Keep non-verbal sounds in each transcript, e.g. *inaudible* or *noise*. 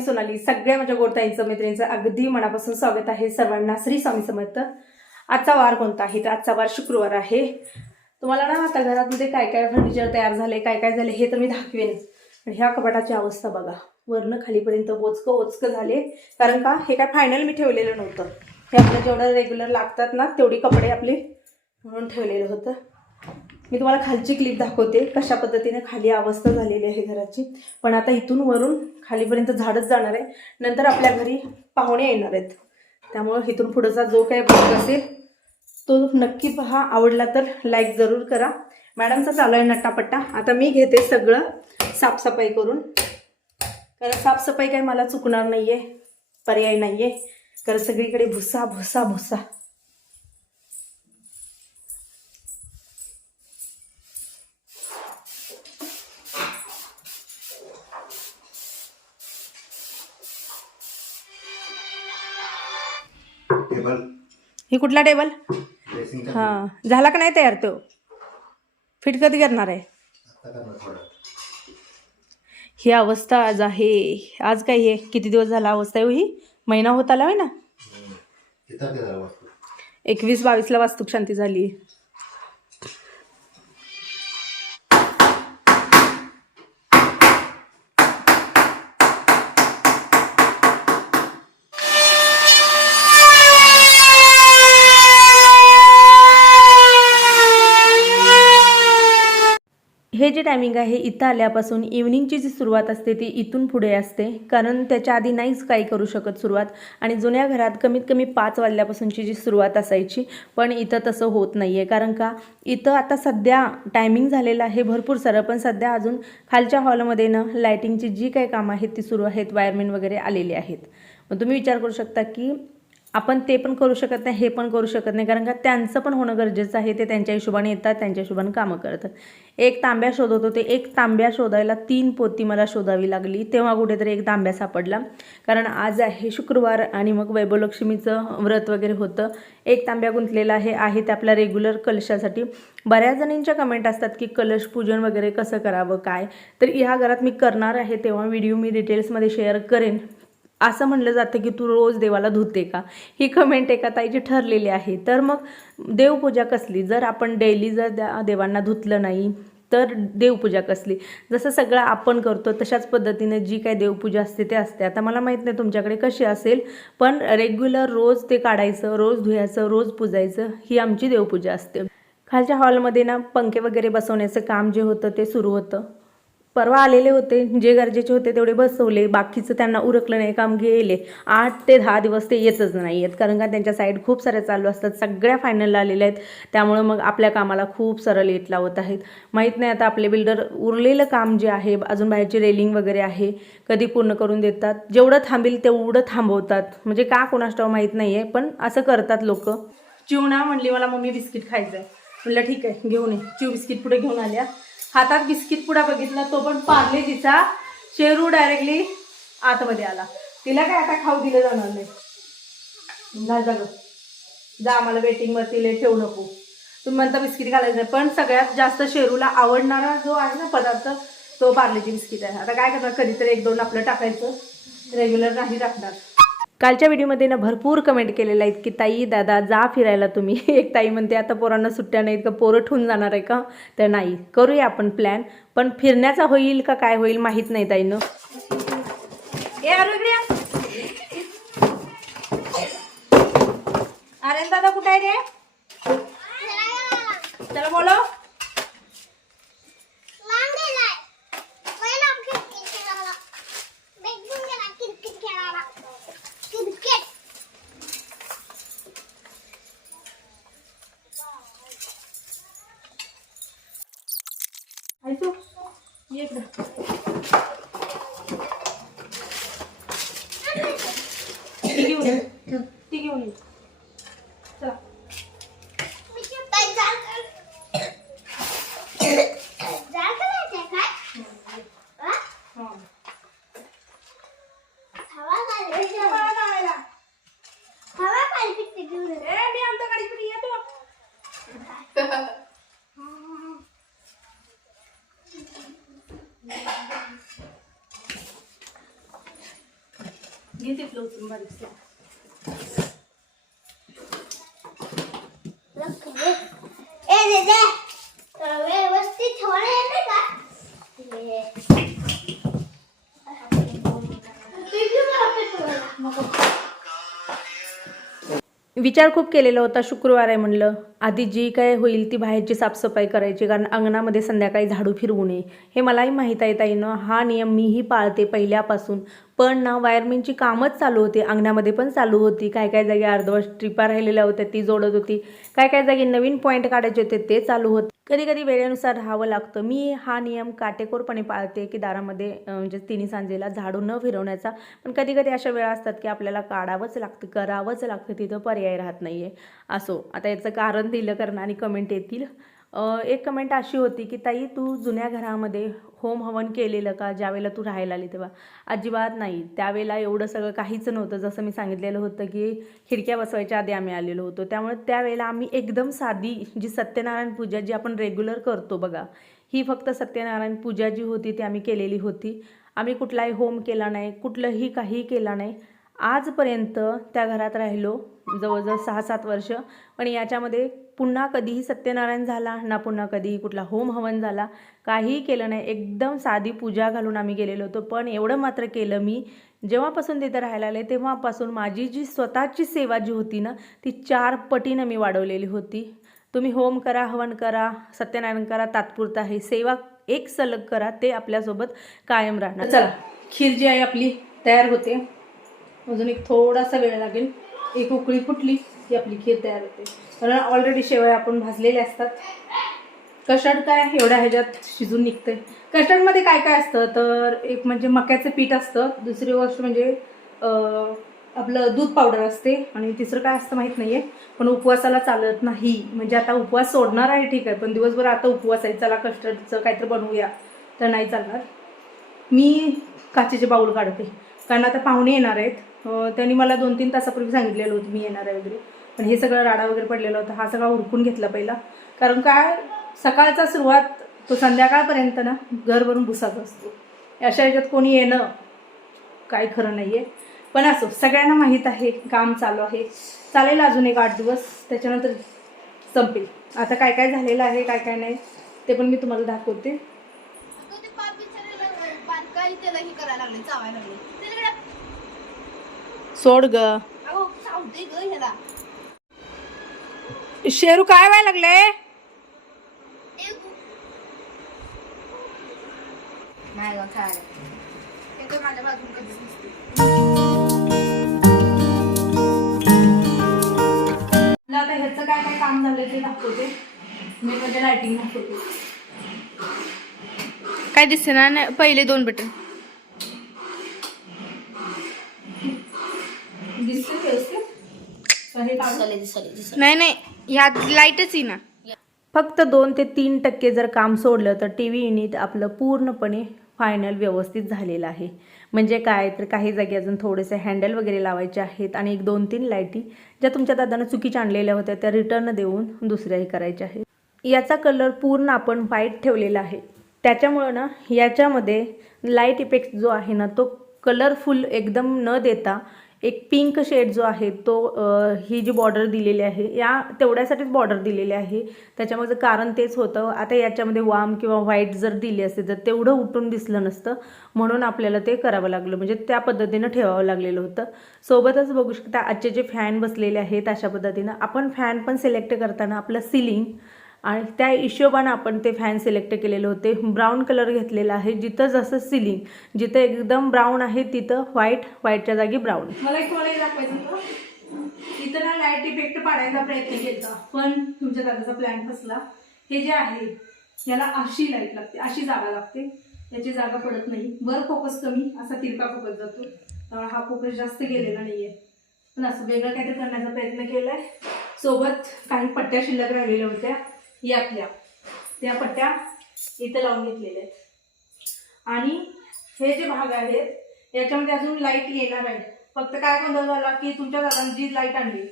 मी सोनाली सगळ्या माझ्या गोडताईंचं मैत्रिणींचं अगदी मनापासून स्वागत आहे. सर्वांना श्री स्वामी समर्थ. आजचा वार कोणता आहे? तर आजचा वार शुक्रवार आहे. तुम्हाला ना आता घरामध्ये काय काय फर्निचर तयार झाले काय काय झाले हे तर मी दाखवेन. पण ह्या कपाटाची अवस्था बघा. वरनं खालीपर्यंत ओचकं ओचकं झाले. कारण का? हे काय फायनल मी ठेवलेलं नव्हतं. हे आपलं जेवढं रेग्युलर लागतात ना तेवढी कपडे आपले म्हणून ठेवलेलं होतं. मी तुम्हाला खालची क्लिप दाखवते. कशा पद्धतीने खाली अवस्था झालेली आहे घराची. पण आता इथून वरून खालीपर्यंत झाडच जाणार आहे. नंतर आपल्या घरी पाहुणे येणार आहेत. त्यामुळं इथून पुढचा जो काही भाग असेल तो नक्की पहा. आवडला तर लाईक जरूर करा. मॅडमचा चालू आहे नट्टापट्टा आता मी घेते सगळं साफसफाई करून. कारण साफसफाई काही मला चुकणार नाही आहे पर्याय नाही आहे कारण सगळीकडे भुसा भुसा भुसा. टेबल. ही कुठला टेबल? हां. झाला का नाही तयार तो? फिट कधी करणार आहे? ही अवस्था आज आहे. आज काय आहे किती दिवस झाला अवस्था आहे हो ही? महिना होत आला आहे ना? एकवीस बावीसला वास्तुक शांती झाली. हे जे टायमिंग आहे इथं आल्यापासून इव्हनिंगची जी सुरुवात असते ती इथून पुढे असते. कारण त्याच्या आधी नाहीच काही करू शकत सुरुवात. आणि जुन्या घरात कमीत कमी पाच वाजल्यापासूनची जी सुरुवात असायची पण इथं तसं होत नाही आहे कारण का? इथं आता सध्या टायमिंग झालेलं आहे भरपूर सारं पण सध्या अजून खालच्या हॉलमध्ये ना लायटिंगची जी काही कामं आहेत ती सुरू आहेत वायरमेन वगैरे आलेले आहेत. मग तुम्ही विचार करू शकता की आपण ते पण करू शकत नाही हे पण करू शकत नाही. कारण का त्यांचं पण होणं गरजेचं आहे. ते त्यांच्या हिशोबाने येतात त्यांच्या हिशोबाने कामं करतात. एक तांब्या शोधत होते. एक तांब्या शोधायला तीन पोती मला शोधावी लागली. तेव्हा कुठेतरी एक तांब्या सापडला. कारण आज आहे शुक्रवार आणि मग वैभवलक्ष्मीचं व्रत वगैरे होतं. एक तांब्या गुंतलेला आहे आहे ते आपल्या रेग्युलर कलशासाठी. बऱ्याच जणींच्या कमेंट असतात की कलश पूजन वगैरे कसं करावं काय? तर ह्या घरात मी करणार आहे. तेव्हा व्हिडिओ मी डिटेल्समध्ये शेअर करेन. असं म्हणलं जातं की तू रोज देवाला धुते का? ही कमेंट एका ताईची ठरलेली आहे. तर मग देवपूजा कसली? जर आपण डेली जर त्या देवांना धुतलं नाही तर देवपूजा कसली? जसं सगळं आपण करतो तशाच पद्धतीने जी काही देवपूजा असते ते असते. आता मला माहीत नाही तुमच्याकडे कशी असेल पण रेग्युलर रोज ते काढायचं रोज धुयाचं रोज पूजायचं ही आमची देवपूजा असते. खालच्या हॉलमध्ये ना पंखे वगैरे बसवण्याचं काम जे होतं ते सुरू होतं. परवा आलेले होते जे गरजेचे होते तेवढे बसवले बाकीचं त्यांना उरकलं नाही काम गेले. आठ ते दहा दिवस ते येतच नाही आहेत कारण का त्यांच्या साईड खूप साऱ्या चालू असतात सगळ्या फायनलला आलेल्या आहेत. त्यामुळं मग आपल्या कामाला खूप सारं लेट लावत आहेत. माहीत नाही आता आपले बिल्डर उरलेलं काम जे आहे अजून बाहेरची रेलिंग वगैरे आहे कधी पूर्ण करून देतात. जेवढं थांबेल तेवढं थांबवतात. म्हणजे का कोणाष्टाव माहीत नाही आहे पण असं करतात लोक. चिवणा म्हणली मला मम्मी बिस्किट खायचं आहे म्हटलं ठीक आहे घेऊन ये. चिव बिस्किट पुढे घेऊन आल्या. हातात बिस्किट पुडा बघितला तो पण पार्लेजीचा शेरू डायरेक्टली आतमध्ये आला. तिला काय आता खाऊ दिलं जाणार नाही. जा जग गं. जा आम्हाला वेटिंगवरती लय ठेवू नको. तुम्ही म्हणता बिस्किट घालायचं नाही. पण सगळ्यात जास्त शेरूला आवडणारा जो आहे ना पदार्थ तो पार्लेची बिस्किट आहे. आता काय करणार कधीतरी एक दोन आपलं टाकायचं. रेग्युलर नाही टाकणार. कालच्या व्हिडिओमध्ये ना भरपूर कमेंट केलेल्या आहेत की ताई दादा जा फिरायला तुम्ही. *laughs* एक ताई म्हणते आता पोरांना सुट्ट्या नाहीत का पोरं ठेवून जाणार आहे का? तर नाही करूया आपण प्लॅन पण फिरण्याचा होईल का काय होईल माहीत नाही ताईनं. अरे दादा कुठे आहे रे? चला बोलो ये इकडं ती घेऊन ये ती घेऊन ये चला हां ए मी आमच्या गाडीकडे येतो घे तिथलं उचलून बारीक ए दे व्यवस्थित ठेवायला येते का? विचार खूप केलेला होता शुक्रवार आहे म्हणलं. आधी जी काय होईल ती बाहेरची साफसफाई करायची कारण अंगणामध्ये संध्याकाळी झाडू फिरवू नये. हे मलाही माहीत आहे ताईनं हा नियम मीही पाळते पहिल्यापासून. पण ना वायरमेनची कामच चालू होती अंगणामध्ये पण चालू होती. काय काय जागी अर्धवट ट्रिपा राहिलेल्या होत्या ती जोडत होती. काय काय जागी नवीन पॉईंट काढायचे होते ते चालू होते. कधी कधी वेळेनुसार राहावं लागतं. मी हा नियम काटेकोरपणे पाळते की दारामध्ये म्हणजे तिन्ही सांजेला झाडू न फिरवण्याचा. पण कधी कधी अशा वेळा असतात की आपल्याला काढावंच लागतं करावंच लागतं तिथं पर्याय राहत नाही आहे असो. आता याचं कारण दिलं करणं आणि कमेंट येतील. एक कमेंट अशी होती की ताई तू जुन्या घरामध्ये होम हवन केलेलं का? ज्यावेळेला तू राहायला आली तेव्हा. अजिबात नाही. त्यावेळेला एवढं सगळं काहीच नव्हतं. जसं मी सांगितलेलं होतं की खिडक्या बसवायच्या आधी आम्ही आलेलो होतो. त्यामुळे त्यावेळेला आम्ही एकदम साधी जी सत्यनारायण पूजा जी आपण रेग्युलर करतो बघा ही फक्त सत्यनारायण पूजा जी होती ती आम्ही केलेली होती. आम्ही कुठलाही होम केला नाही. कुठलंही काही केला नाही. आजपर्यंत त्या घरात राहिलो जवळजवळ सहा सात वर्ष. पण याच्यामध्ये पुन्हा कधीही सत्यनारायण झाला ना पुन्हा कधीही कुठला होम हवन झाला काहीही केलं नाही. एकदम साधी पूजा घालून आम्ही गेलेलो होतो. पण एवढं मात्र केलं मी जेव्हापासून तिथं राहायला आले तेव्हापासून माझी जी स्वतःची सेवा जी होती ना ती चार पटीनं मी वाढवलेली होती. तुम्ही होम करा हवन करा सत्यनारायण करा तात्पुरता हे सेवा एक सलग करा ते आपल्यासोबत कायम राहणार. चला खीर जी आहे आपली तयार होते. अजून एक थोडासा वेळ लागेल. एक उकळी फुटली की आपली खीर तयार होते. कारण ऑलरेडी शेवया आपण भाजलेल्या असतात. कस्टर्ड काय एवढ्या ह्याच्यात शिजून निघतंय. कस्टर्डमध्ये काय काय असतं? तर एक म्हणजे मक्याचं पीठ असतं. दुसरी गोष्ट म्हणजे आपलं दूध पावडर असते. आणि तिसरं काय असतं माहीत नाही आहे पण उपवासाला चालत नाही. म्हणजे आता उपवास सोडणार आहे ठीक आहे. पण दिवसभर आता उपवास आहे. चला कस्टर्डचं काहीतरी बनवूया. तर नाही चालणार. मी काचेचे बाऊल काढते. कारण आता पाहुणे येणार आहेत. त्यांनी मला दोन तीन तासापूर्वी सांगितलेलं होतं मी येणार आहे वगैरे. पण हे सगळं राडा वगैरे पडलेला होता हा सगळा उरकून घेतला पहिला. कारण काय सकाळचा सुरुवात तो संध्याकाळपर्यंत ना घरभरून भुसात भुसाच असतो. अशा ह्याच्यात कोणी येणं काय खरं नाही आहे पण असो सगळ्यांना माहीत आहे काम चालू आहे. चालेल अजून एक आठ दिवस त्याच्यानंतर संपेल. आता काय काय झालेलं आहे काय काय नाही ते पण मी तुम्हाला दाखवते अगं ते पाच बिचारे बारकाई त्याला हे करायला लागले चावायला लागले तिकडे सोड ग. शेरू काय व्हायला लागले नाही ग खायला हे तर माझ्या बाजून कधीच नसते. आता ह्याचं काय काय काम झालं ते दाखवते. मी म्हणजे लायटिंग दाखवते. काय दिसते ना नाही, पहिले दोन बटन दिसते व्यवस्थित? नाही नाही ह्यात लाईटच येईना. फक्त दोन ते तीन टक्के जर काम सोडलं तर टी व्ही युनिट आपलं पूर्णपणे फायनल व्यवस्थित झालेलं आहे. म्हणजे काय तर काही जागी अजून थोडेसे हँडल वगैरे लावायचे आहेत आणि एक दोन तीन लाईटी ज्या तुमच्या दादानं चुकीच्या आणलेल्या होत्या त्या रिटर्न देऊन दुसऱ्याही करायच्या आहेत. याचा कलर पूर्ण आपण व्हाईट ठेवलेला आहे. त्याच्यामुळं ना याच्यामध्ये लाइट इफेक्ट जो आहे ना तो कलरफुल एकदम न देता एक पिंक शेड जो आहे तो ही जी बॉर्डर दिलेली आहे या तेवढ्यासाठीच बॉर्डर दिलेली आहे. त्याच्यामध्ये कारण तेच होतं. आता याच्यामध्ये वाम किंवा व्हाईट जर दिली असते तर तेवढं उठून दिसलं नसतं. म्हणून आपल्याला ते करावं लागलं. म्हणजे त्या पद्धतीनं ठेवावं लागलेलं होतं. सोबतच बघू शकता आजचे जे फॅन बसलेले आहेत अशा पद्धतीनं आपण फॅन पण सिलेक्ट करताना आपलं सिलिंग आणि त्या हिशोबानं आपण ते फॅन सिलेक्ट केलेले होते. ब्राऊन कलर घेतलेला आहे. जिथं जसं सिलिंग जिथं एकदम ब्राऊन आहे तिथं व्हाईट व्हाईटच्या जागी ब्राऊन मला एक तुम्हाला दाखवायचं होतं. इथं ना लाइट इफेक्ट पाडायचा प्रयत्न केला पण तुमच्या दादाचा प्लॅन फसला. हे जे आहे याला अशी लाइट लागते अशी जागा लागते. याची जागा पडत नाही. वर फोकस कमी असा तिरका फोकस जातो. त्यामुळे हा फोकस जास्त गेलेला नाही आहे पण असं वेगळं काहीतरी करण्याचा प्रयत्न केला आहे सोबत काही पट्ट्या शिल्लक राहिलेल्या होत्या. यातल्या त्या पट्ट्या इथं लावून घेतलेल्या आहेत. आणि हे जे भाग आहेत याच्यामध्ये अजून लाइट येणार आहे. फक्त काय गोंधळ झाला की तुमच्या दादांनी जी लाइट आणली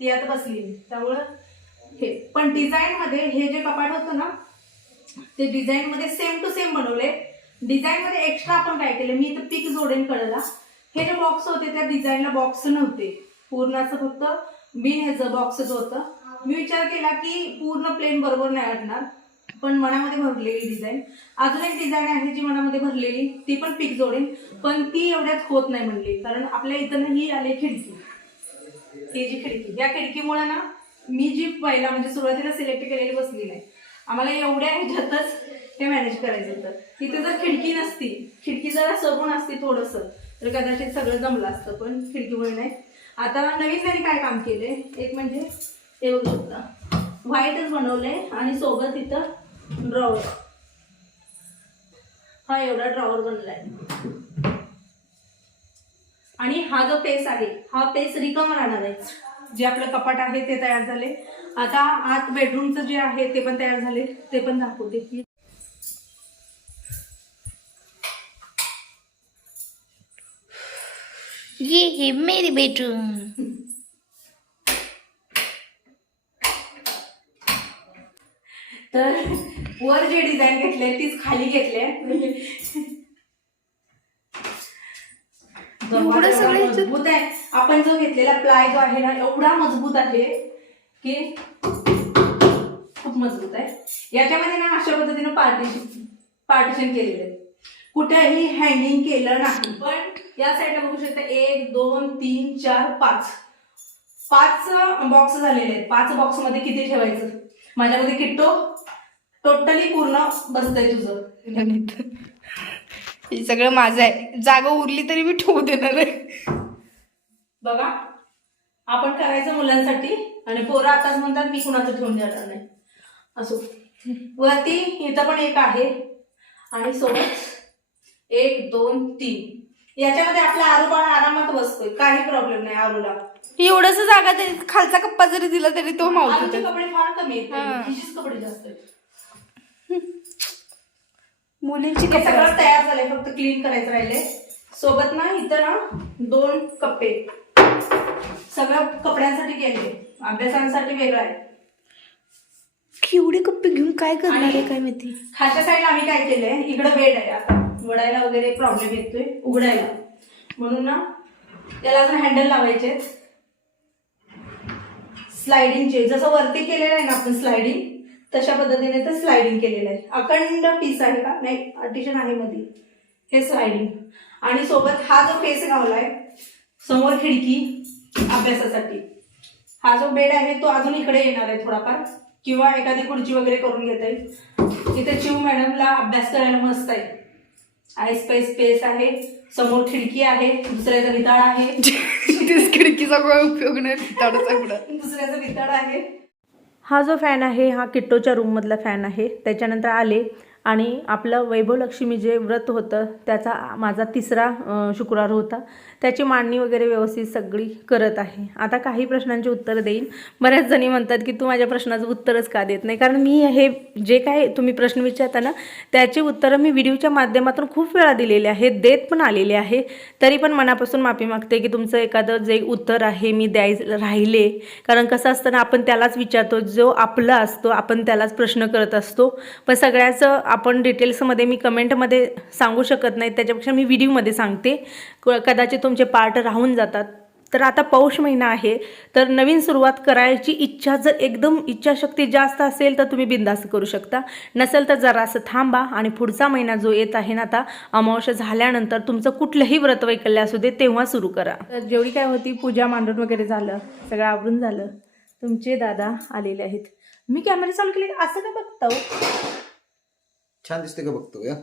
ती आता बसली नाही. त्यामुळं हे पण डिझाईनमध्ये हे जे कपाट होतं ना ते डिझाईनमध्ये सेम टू सेम बनवले. डिझाईनमध्ये एक्स्ट्रा आपण काय केलं मी इथं पीक जोडेन कळला. हे जे बॉक्स होते त्या डिझाईनला बॉक्स नव्हते. पूर्ण असं फक्त बिन ह्याचं बॉक्सच होतं. मी विचार केला की पूर्ण प्लेन बरोबर नाही वाटणार पण मनामध्ये भरलेली डिझाईन अजून एक डिझाईन आहे जी मनामध्ये भरलेली ती पण पीक जोडेल पण ती एवढ्यात होत नाही म्हणली. कारण आपल्या इथं ना ही आली खिडकी. ही जी खिडकी या खिडकीमुळे ना मी जी पहिला म्हणजे सुरुवातीला सिलेक्ट केलेली बसली नाही आम्हाला एवढ्या ह्याच्यातच हे मॅनेज करायचं होतं. तिथे जर खिडकी नसती खिडकी जरा सरून असती थोडंसं तर कदाचित सगळं जमलं असतं पण खिडकीमुळे नाही. आता नवीन त्यांनी काय काम केले एक म्हणजे ते बघू शकता. व्हाईटच बनवलंय आणि सोबत तिथं ड्रॉवर हा एवढा ड्रॉवर बनलाय. आणि हा जो पेस आहे हा पेस रिकम राहणार आहे. जे आपलं कपाट आहे ते तयार झाले. आता आत बेडरूमचं जे आहे ते पण तयार झाले. ते पण दाखवते. की ये ये मेरी बेडरूम तर वर जे डिझाईन घेतले तीच खाली घेतले. एवढं सगळं ह्याच्यात- मजबूत आहे. आपण जो घेतलेला प्लाय जो आहे ना एवढा मजबूत आहे की खूप मजबूत आहे. याच्यामध्ये ना अशा पद्धतीनं पार्टिशन पार्टिशन केलेलं आहे. कुठेही हँगिंग केलं नाही. पण या साईडला बघू शकता एक दोन तीन चार पाच. पाच बॉक्स झालेले आहेत. पाच बॉक्समध्ये किती ठेवायचं? माझ्यामध्ये किट्टो टोटली पूर्ण बसतंय तुझं. हे सगळं माझं आहे. जागा उरली तरी मी ठेवू देणार आहे. बघा आपण करायचं मुलांसाठी आणि पोरं आताच म्हणतात मी कुणाचं ठेवून देणार नाही. असो. वरती इथं पण एक आहे. आणि सोबत एक दोन तीन. याच्यामध्ये आपला आरू बाळा आरामात बसतोय. काही प्रॉब्लेम नाही आरूला. एवढस जागा तरी खालचा कप्पा जरी दिला तरी तो मावतो कपडे फार कमी. आहेत. हिचेच कपडे जास्त आहेत. मुलींची सगळं तयार झालंय फक्त क्लीन करायचं राहिले सोबत ना इथं ना दोन कप्पे सगळं कपड्यांसाठी केले अभ्यासांसाठी वेगळं आहे. केवढे कप्पे घेऊन काय करणार आहे काय माहिती? खालच्या साईडला आम्ही काय केलंय? इकडं बेड आहे आता. वडायला वगैरे प्रॉब्लेम येतोय उघडायला. म्हणून ना त्याला अजून हँडल लावायचे स्लायडिंगचे जसं वरती केलेलं आहे ना आपण स्लायडिंग तशा पद्धतीने ते स्लायडिंग केलेलं आहे. अखंड पीस आहे का? नाही आर्टिशन आहे मध्ये हे स्लायडिंग आणि सोबत हा जो फेस लावलाय समोर खिडकी अभ्यासासाठी. हा जो बेड आहे तो अजून इकडे येणार आहे थोडाफार. किंवा एखादी खुर्ची वगैरे करून घेता येईल. इथे चिव मॅडमला अभ्यास करायला मस्त आहे. आय स्पेस स्पेस आहे. समोर खिडकी आहे. दुसऱ्याचा विताळ आहे. *laughs* खिडकीचा उपयोग नाही *laughs* दुसऱ्याचा विताळ आहे. हा जो फॅन आहे हा किट्टोच्या रूममधला फॅन आहे. त्याच्यानंतर आले आणि आपलं वैभवलक्ष्मी जे व्रत होतं त्याचा माझा तिसरा शुक्रवार होता. त्याची मांडणी वगैरे व्यवस्थित सगळी करत आहे. आता काही प्रश्नांची उत्तरं देईन. बऱ्याच जणी म्हणतात की तू माझ्या प्रश्नाचं उत्तरच का देत नाही? कारण मी हे जे काय तुम्ही प्रश्न विचारता ना त्याची उत्तरं मी व्हिडिओच्या माध्यमातून खूप वेळा दिलेली आहे. देत पण आलेले आहे. तरी पण मनापासून माफी मागते की तुमचं एखादं जे उत्तर आहे मी द्यायचं राहिले. कारण कसं असतं ना आपण त्यालाच विचारतो. जो आपला असतो आपण त्यालाच प्रश्न करत असतो. पण सगळ्याचं आपण डिटेल्समध्ये मी कमेंटमध्ये सांगू शकत नाही. त्याच्यापेक्षा मी व्हिडिओमध्ये सांगते. कदाचित तुमचे पार्ट राहून जातात. तर आता पौष महिना आहे. तर नवीन सुरुवात करायची इच्छा जर एकदम इच्छाशक्ती जास्त असेल तर तुम्ही बिंदास करू शकता. नसेल तर जरासं थांबा आणि पुढचा महिना जो येत आहे ना आता अमावस्या झाल्यानंतर तुमचं कुठलंही व्रत वैकल्य असू दे तेव्हा सुरू करा. तर जेवढी काय होती पूजा मांडून वगैरे झालं सगळं आवरून झालं. तुमचे दादा आलेले आहेत. मी कॅमेरा चालू केले असं का बघता छान दिसते का बघतो या?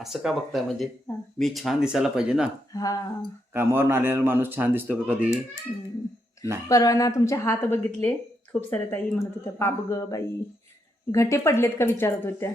असं का बघताय? म्हणजे. मी छान दिसायला पाहिजे ना. हा. कामावर आलेला माणूस छान दिसतो का कधी. नाही. परवा ना तुमचे हात बघितले? खूप साऱ्या ताई म्हणत होत्या पाप ग बाई. घटे पडलेत का विचारत होत्या?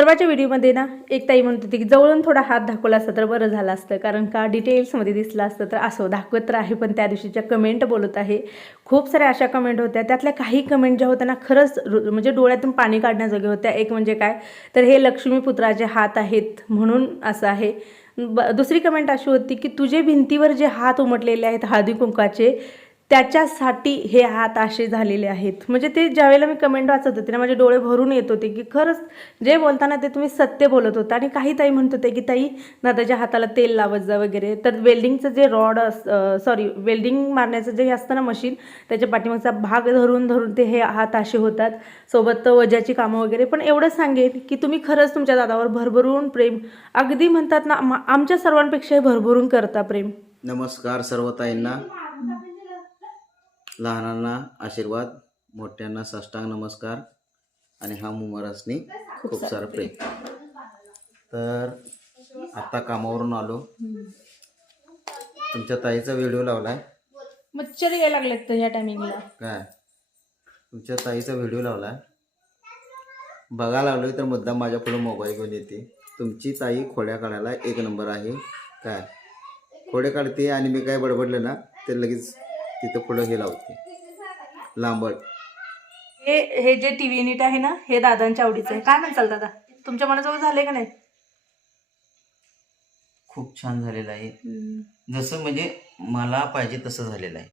परवाच्या व्हिडिओमध्ये ना एक ताई म्हणत होती की जवळून थोडा हात दाखवला असता तर बरं झालं असतं. कारण का डिटेल्समध्ये दिसलं असतं तर असो दाखवत तर आहे पण त्या दिवशीच्या कमेंट बोलत आहे खूप साऱ्या अशा कमेंट होत्या. त्यातल्या काही कमेंट ज्या होत्या ना खरंच रु- म्हणजे डोळ्यातून पाणी काढण्याजोग्या होत्या. एक म्हणजे काय तर हे लक्ष्मीपुत्राचे हात आहेत म्हणून असं आहे. ब दुसरी कमेंट अशी होती की तुझे भिंतीवर जे हात उमटलेले आहेत हळदी कुंकाचे त्याच्यासाठी हे हात असे झालेले आहेत. म्हणजे ते ज्यावेळेला मी कमेंट वाचत होते ना माझे डोळे भरून येत होते की खरंच जे बोलताना ते तुम्ही सत्य बोलत होता आणि काही ताई म्हणत होते की ताई दादाच्या हाताला तेल लावत जा वगैरे. तर वेल्डिंगचं जे रॉड सॉरी वेल्डिंग मारण्याचं जे असतं ना मशीन त्याच्या पाठीमागचा भाग धरून धरून ते हे हात असे होतात. सोबत वजाची कामं वगैरे. पण एवढं सांगेन की तुम्ही खरंच तुमच्या दादावर भरभरून प्रेम अगदी म्हणतात ना आमच्या सर्वांपेक्षाही भरभरून करता प्रेम. नमस्कार सर्व ताईंना. लहानांना आशीर्वाद मोठ्यांना साष्टांग नमस्कार आणि हा मुमरासनी खूप सारं प्रेम. तर आता कामावरून आलो. तुमच्या ताईचा व्हिडिओ लावलाय. मच्छर यायला लागलेत तर या टायमिंगला काय? तुमच्या ताईचा व्हिडिओ लावलाय. बघायला लागलोय तर मुद्दाम माझ्या पुढे मोबाईल घेऊन येते. तुमची ताई खोड्या काढायला एक नंबर आहे. काय? खोडे काढते आणि मी काय बडबडलं ना ते लगेच तिथं पुढं हे लावते. लांबड. हे हे जे टी व्ही युनिट आहे ना हे दादांच्या आवडीचं आहे. काय म्हणचाल दादा? तुमच्या मनाजवळ झाले का नाही? खूप छान झालेलं आहे. जसं म्हणजे मला पाहिजे तसं झालेलं आहे.